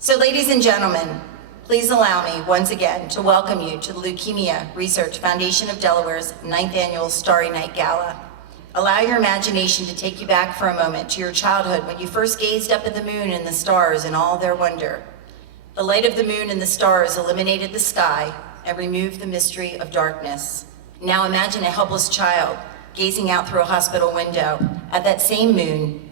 So ladies and gentlemen, please allow me once again to welcome you to the Leukemia Research Foundation of Delaware's 9th Annual Starry Night Gala. Allow your imagination to take you back for a moment to your childhood when you first gazed up at the moon and the stars in all their wonder. The light of the moon and the stars illuminated the sky and removed the mystery of darkness. Now imagine a helpless child gazing out through a hospital window at that same moon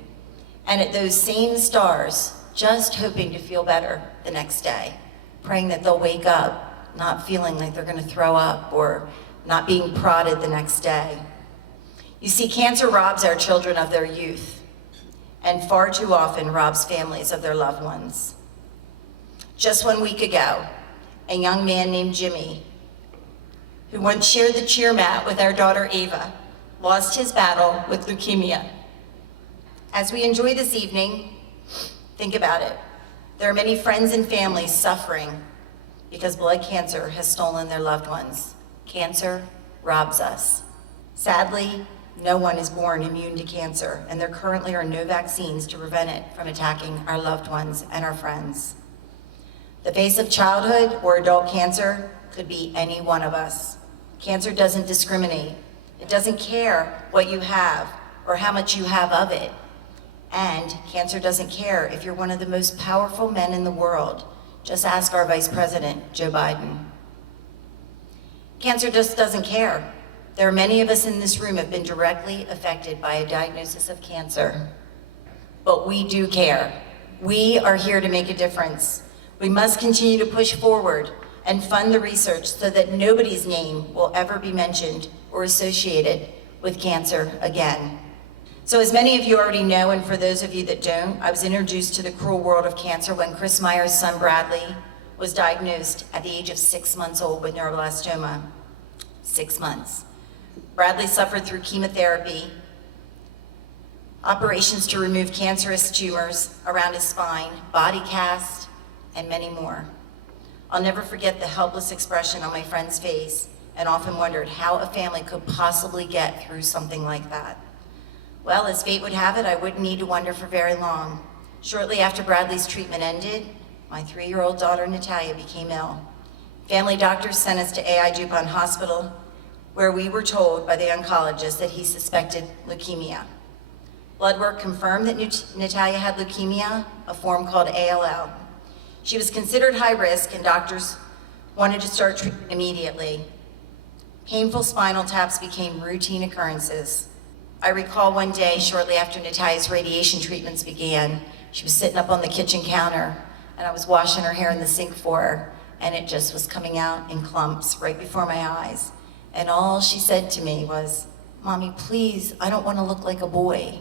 and at those same stars, just hoping to feel better the next day, praying that they'll wake up, not feeling like they're gonna throw up or not being prodded the next day. You see, cancer robs our children of their youth and far too often robs families of their loved ones. Just 1 week ago, a young man named Jimmy, who once shared the cheer mat with our daughter Ava, lost his battle with leukemia. As we enjoy this evening, think about it. There are many friends and families suffering because blood cancer has stolen their loved ones. Cancer robs us. Sadly, no one is born immune to cancer, and there currently are no vaccines to prevent it from attacking our loved ones and our friends. The face of childhood or adult cancer could be any one of us. Cancer doesn't discriminate. It doesn't care what you have or how much you have of it. And cancer doesn't care if you're one of the most powerful men in the world. Just ask our Vice President, Joe Biden. Cancer just doesn't care. There are many of us in this room have been directly affected by a diagnosis of cancer. But we do care. We are here to make a difference. We must continue to push forward and fund the research so that nobody's name will ever be mentioned or associated with cancer again. So as many of you already know, and for those of you that don't, I was introduced to the cruel world of cancer when Chris Meyer's son Bradley was diagnosed at the age of 6 months old with neuroblastoma. 6 months. Bradley suffered through chemotherapy, operations to remove cancerous tumors around his spine, body cast, and many more. I'll never forget the helpless expression on my friend's face and often wondered how a family could possibly get through something like that. Well, as fate would have it, I wouldn't need to wonder for very long. Shortly after Bradley's treatment ended, my 3-year-old daughter, Natalia, became ill. Family doctors sent us to AI DuPont Hospital, where we were told by the oncologist that he suspected leukemia. Blood work confirmed that Natalia had leukemia, a form called ALL. She was considered high risk, and doctors wanted to start treatment immediately. Painful spinal taps became routine occurrences. I recall one day, shortly after Natalia's radiation treatments began, she was sitting up on the kitchen counter, and I was washing her hair in the sink for her, and it just was coming out in clumps right before my eyes. And all she said to me was, "Mommy, please, I don't want to look like a boy."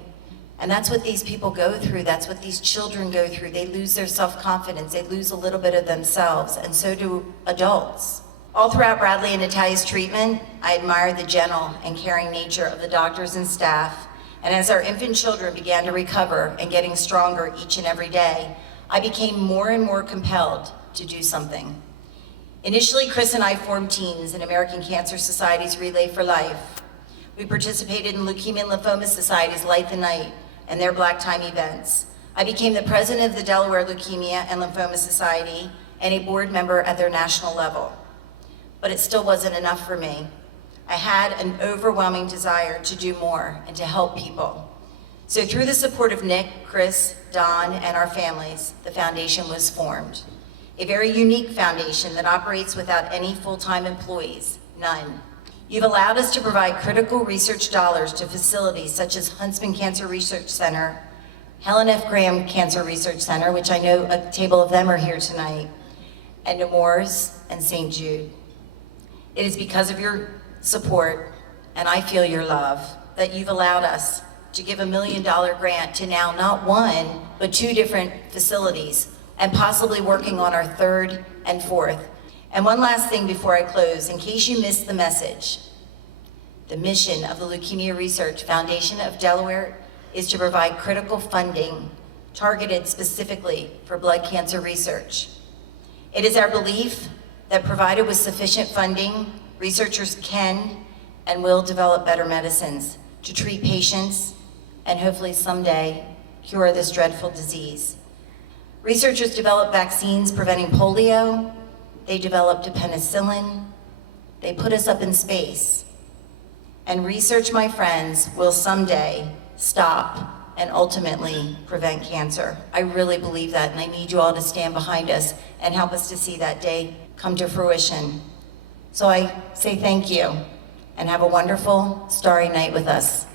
And that's what these people go through. That's what these children go through. They lose their self-confidence. They lose a little bit of themselves, and so do adults. All throughout Bradley and Natalia's treatment, I admired the gentle and caring nature of the doctors and staff. And as our infant children began to recover and getting stronger each and every day, I became more and more compelled to do something. Initially, Chris and I formed teams in American Cancer Society's Relay for Life. We participated in Leukemia and Lymphoma Society's Light the Night and their Black Tie events. I became the president of the Delaware Leukemia and Lymphoma Society and a board member at their national level. But it still wasn't enough for me. I had an overwhelming desire to do more and to help people. So through the support of Nick, Chris, Don, and our families, the foundation was formed. A very unique foundation that operates without any full-time employees, none. You've allowed us to provide critical research dollars to facilities such as Huntsman Cancer Research Center, Helen F. Graham Cancer Research Center, which I know a table of them are here tonight, and Nemours and St. Jude. It is because of your support, and I feel your love, that you've allowed us to give $1 million grant to now not one, but 2 different facilities, and possibly working on our 3rd and 4th. And one last thing before I close, in case you missed the message, the mission of the Leukemia Research Foundation of Delaware is to provide critical funding targeted specifically for blood cancer research. It is our belief that provided with sufficient funding, researchers can and will develop better medicines to treat patients and hopefully someday cure this dreadful disease. Researchers developed vaccines preventing polio. They developed a penicillin. They put us up in space. And research, my friends, will someday stop and ultimately prevent cancer. I really believe that, and I need you all to stand behind us and help us to see that day come to fruition. So I say thank you, and have a wonderful, starry night with us.